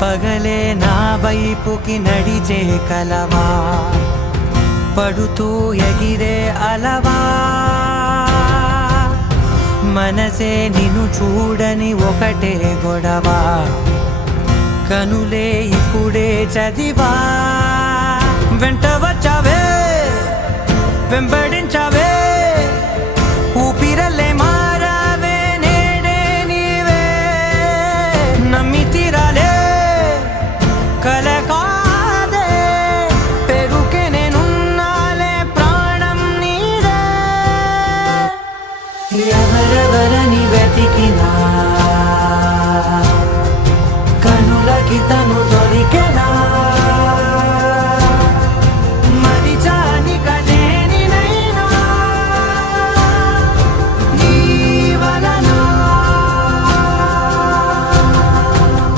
పగలే నా వైపుకి నడిచే కలవా, పడుతూ ఎగిరే అలవా, మనసే నిన్ను చూడని ఒకటే గొడవ, కనులే ఇప్పుడే చదివా. వెంట వచ్చావే వెంబడించావే, ఊపిరల్లే మారావే నేడే నీవే, నమ్మి తీరాలే కల కాదే, పెరుకే నేనున్నాలే ప్రాణం నీదే. ఎవరెవరని వెతికినా కనులకి